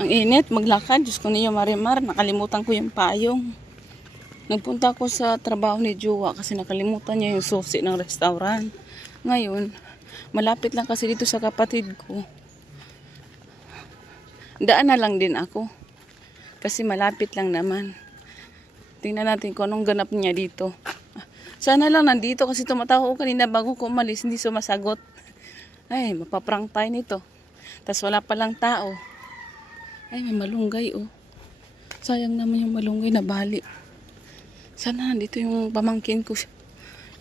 Ang init, maglakad. Diyos ko niyo, Marimar. Nakalimutan ko yung payong. Nagpunta ko sa trabaho ni Jowa kasi nakalimutan niya yung susi ng restaurant. Ngayon, malapit lang kasi dito sa kapatid ko. Daan na lang din ako. Kasi malapit lang naman. Tingnan natin kung anong ganap niya dito. Sana lang nandito kasi tumatawa ko kanina bago ko umalis. Hindi sumasagot. Ay, mapaprank tayo nito. Tapos wala palang tao. Ay, may malunggay oh. Sayang naman yung malunggay na bali. Sana nandito yung pamangkin ko.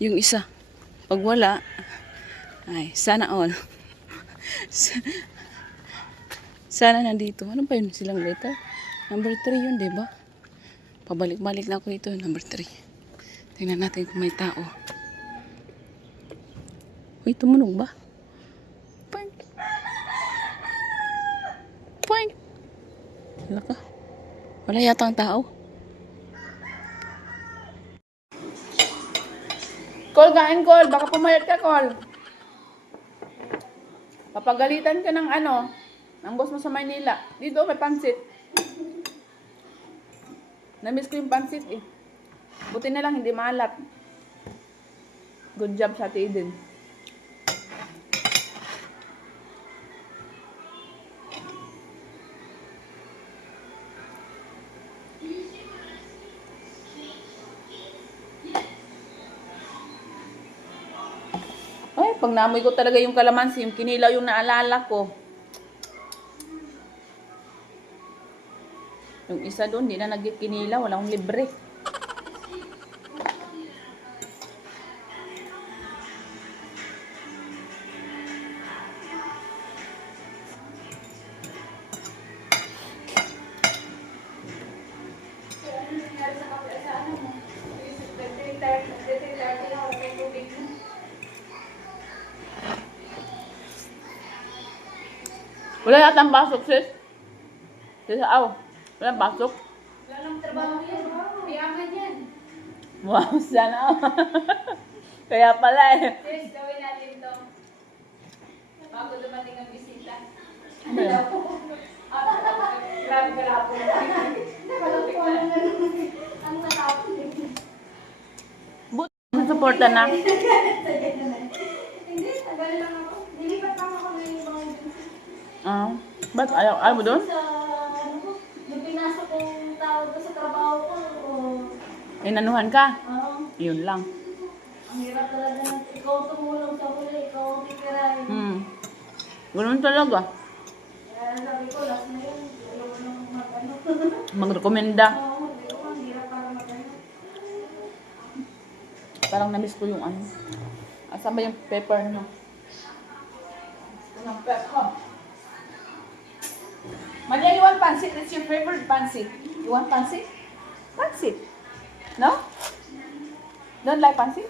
Yung isa. Pag wala, ay, sana all. Sana nandito. Ano pa yun silang letter? Number 3 yun, diba? Pabalik-balik na ako dito. Number 3. Tingnan natin kung may tao. Uy, tumunog ba? Poink. Poink. Wala ka. Wala yata ang tao. Call, kain call. Baka pumayat ka, call. Papagalitan ka ng ano, ng boss mo sa Maynila. Dito, may pansit. Namiss ko yung pansit eh. Buti na lang, hindi maalat. Good job sa Ate Eden. Ay, pag naamoy ko talaga yung kalamansi, yung kinilaw yung naalala ko. Yung isa doon, di na nagkikinilaw, walang libre. Wala yata ang pasok, sis. Sis, aw. Wala ang pasok. Wala nang trabaho yan. Piyaman yan. Wow, sana. Kaya pala eh. Sis, gawin natin to. Bago dumating ang bisita. Ano yun? Grabe ka lang po. Malapit na. Ang natapos. Buti suporta na. Hindi, tagal lang ako. Nilipat lang ako ng ibang agency. Ba't ayaw mo doon? Sa, ano po, yung pinasok kong tao doon sa trabaho ko. Inanuhan ka? Yun lang. Ang hirap talaga na ikaw tumulong sa huli, ikaw ang titirahin. Ganun talaga. Kaya sabi ko, last na yun. Ayaw ko nang mag-ano. Magrekomenda. Oo, hindi ko, ang hirap para mag-ano. Parang na-miss ko yung ano. Saan ba yung pepper no? Yung pepper. Maria, you want pancit? It's your favorite pancit. You want pancit? Pancit. No? Don't like pancit?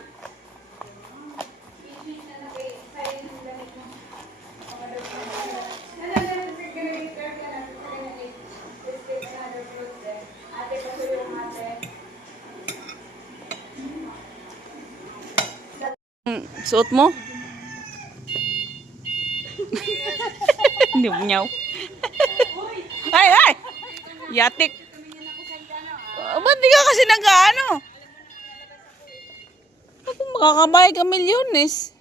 Suot mo? Hindi mo nyaw. Ay, ay! Yatik. Ba't di ka kasi nag-ano? Ako makakabay ka milyones.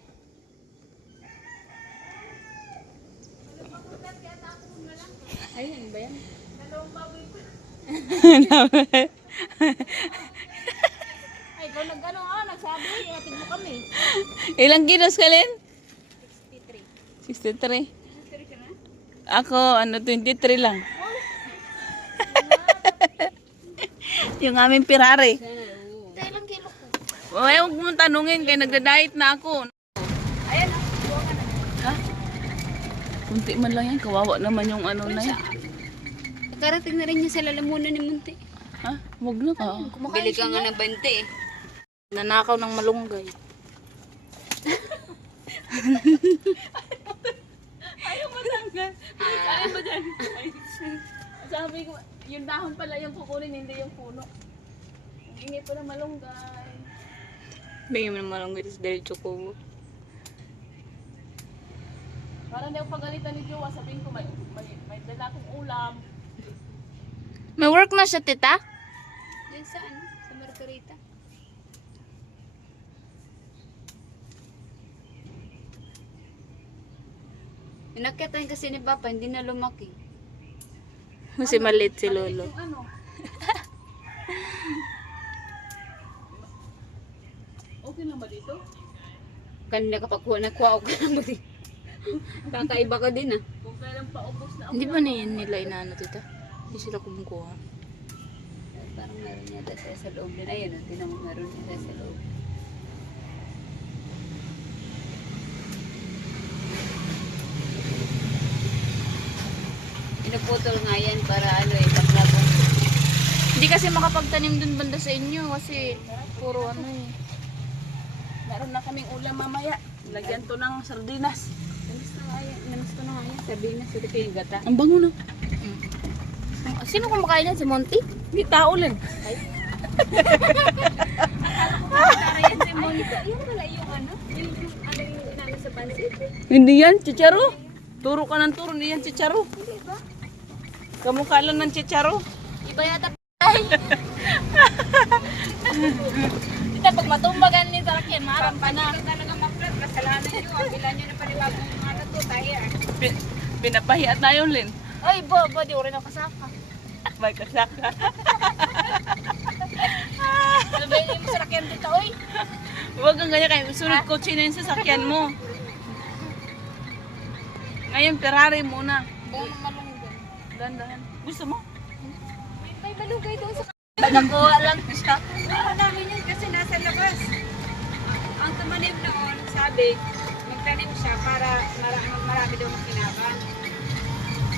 Ayun ba yan? Ay, ikaw nag-ano nagsabi, ihatid mo kami. Ilang kilos ka, Len? 63. 63. Ako, 23 lang. Yung aming Ferrari. Ilang kilo ko? Huwag mong tanungin, kaya nagda-diet na ako. Ayan, buwa ka na. Ha? Kunti man lang yan, kawawa naman yung ano na yan. Karating na rin niya sa lalamunan ni Munti. Ha? Huwag na ka. Bili ka nga ng 20 eh. Nanakaw ng malunggay. Ayaw mo tanggal. Ayaw mo dyan. Sabi ko, yung dahon pala yung kukunin, hindi yung puno. Ang ingay pa ng malunggay. Bigyan mo ng malunggay, tapos dahil choco. Parang hindi ako pagalitan ni Jowa, sabihin ko may dala akong ulam. May work na siya, tita? Diyan sa ano? Sa Margarita. Inakyatan kasi ni Papa, hindi na lumaki. Kasi maliit si Lolo. Ano? Okay lang ba dito? Kanina kapag nakuha ako lang din. Kakaiba ka din ah. Kung kailan paubos na Hindi ba nila inaano, tita? Hindi sila kumukuha. Parang meron yata sa loob din. Ayun, tinan mo meron yata sa loob. Pinuputol nga yan para ano eh, paglabong. Hindi kasi makapagtanim dun banda sa inyo kasi puro ano eh. Meron na kaming ulam mamaya. Lagyan to ng sardinas. Namis ko na nga yan. Sabi na, sa yung gata. Ang bango na. Sino kumakain yan? Si Monty? Hindi tao lang. Para yan si Monito. Yung pala yung ano? Yung ano yung inano sa pansit? Hindi yan, chicharo. Turo ka ng turo, hindi yan chicharo. Hindi ba? Kamukha lang ng chicharo. Iba yata ay. Tita, pag matumbagan ni Tarakyan, maharap ka na. Ito talaga ma-flat. Kasalanan nyo. Ang bilan nyo na panibagong ano to. Tayo ah. Pinapahiya tayo, Lin. Ay, bobo, di ko rin nakasaka. May kasaka. Sabihin mo sa Tarakyan dito, oy. Huwag kang ganyan kayo. Sunod kotse na yung sasakyan mo. Ngayon, Ferrari muna. Doon ang malunggan. Dahan-dahan. Gusto mo? May malugay doon sa Nagkakuha lang siya. Ano namin yun kasi nasa labas. Ang tumanim noon, sabi, magtanim siya para marami daw makinaban.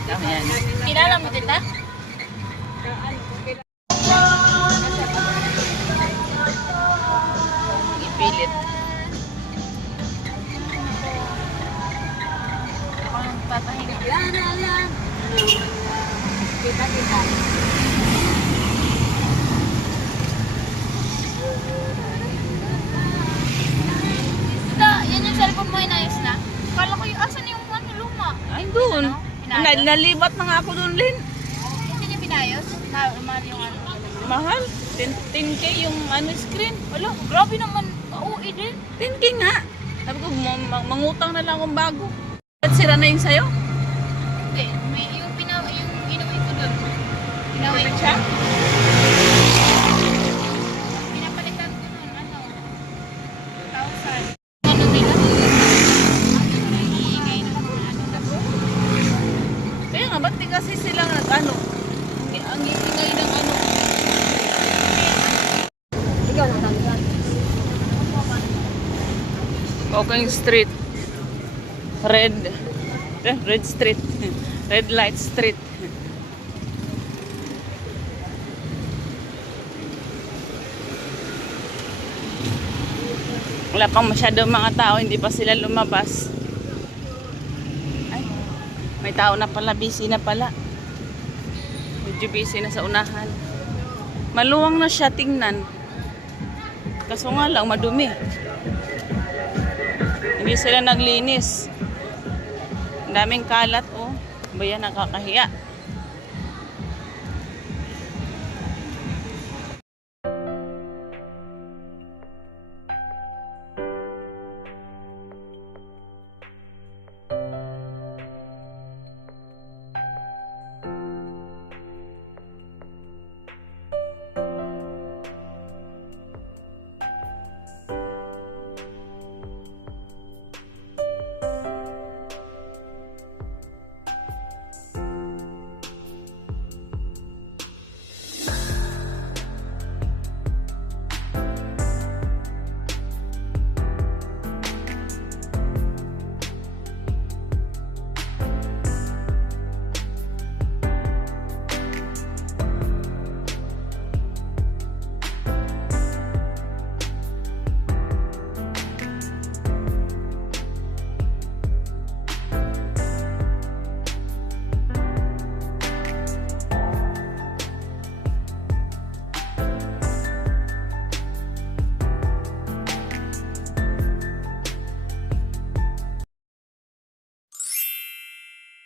Dami yan. Kilala mo, tita? Ipilit. Ako nang papahinga. Yan na lang. Kita. Tita, yan yung cellphone mo, inayos na? Kala ko yung asan yung ano, luma. Ay, doon. Inayos? Nalibat na nga ako doon, Lin. Hindi niya pinayos? Mahal yung ano. Mahal. 10K yung screen. Wala, grabe naman. Uuwi din. 10K nga. Sabi ko, mangutang na lang akong bago. At sira na yung sayo? Hindi, may yung inuwi ko doon. Inuwi ko Siya? Pinapalitan ko doon, ano, 2,000. Ano nila? Ang iingay na ano. Kaya nga, ba't di kasi sila nag-ano? Ang ingay ng ano. Ikaw na tanggal. Walking Street. Red Street. Red Light Street. Wala pang masyadong mga tao, hindi pa sila lumabas. Ay, may tao na pala, busy na pala. Medyo busy na sa unahan. Maluwang na siya tingnan. Kaso nga lang, madumi. Hindi sila naglinis. Ang daming kalat, oh. Ba yan, nakakahiya.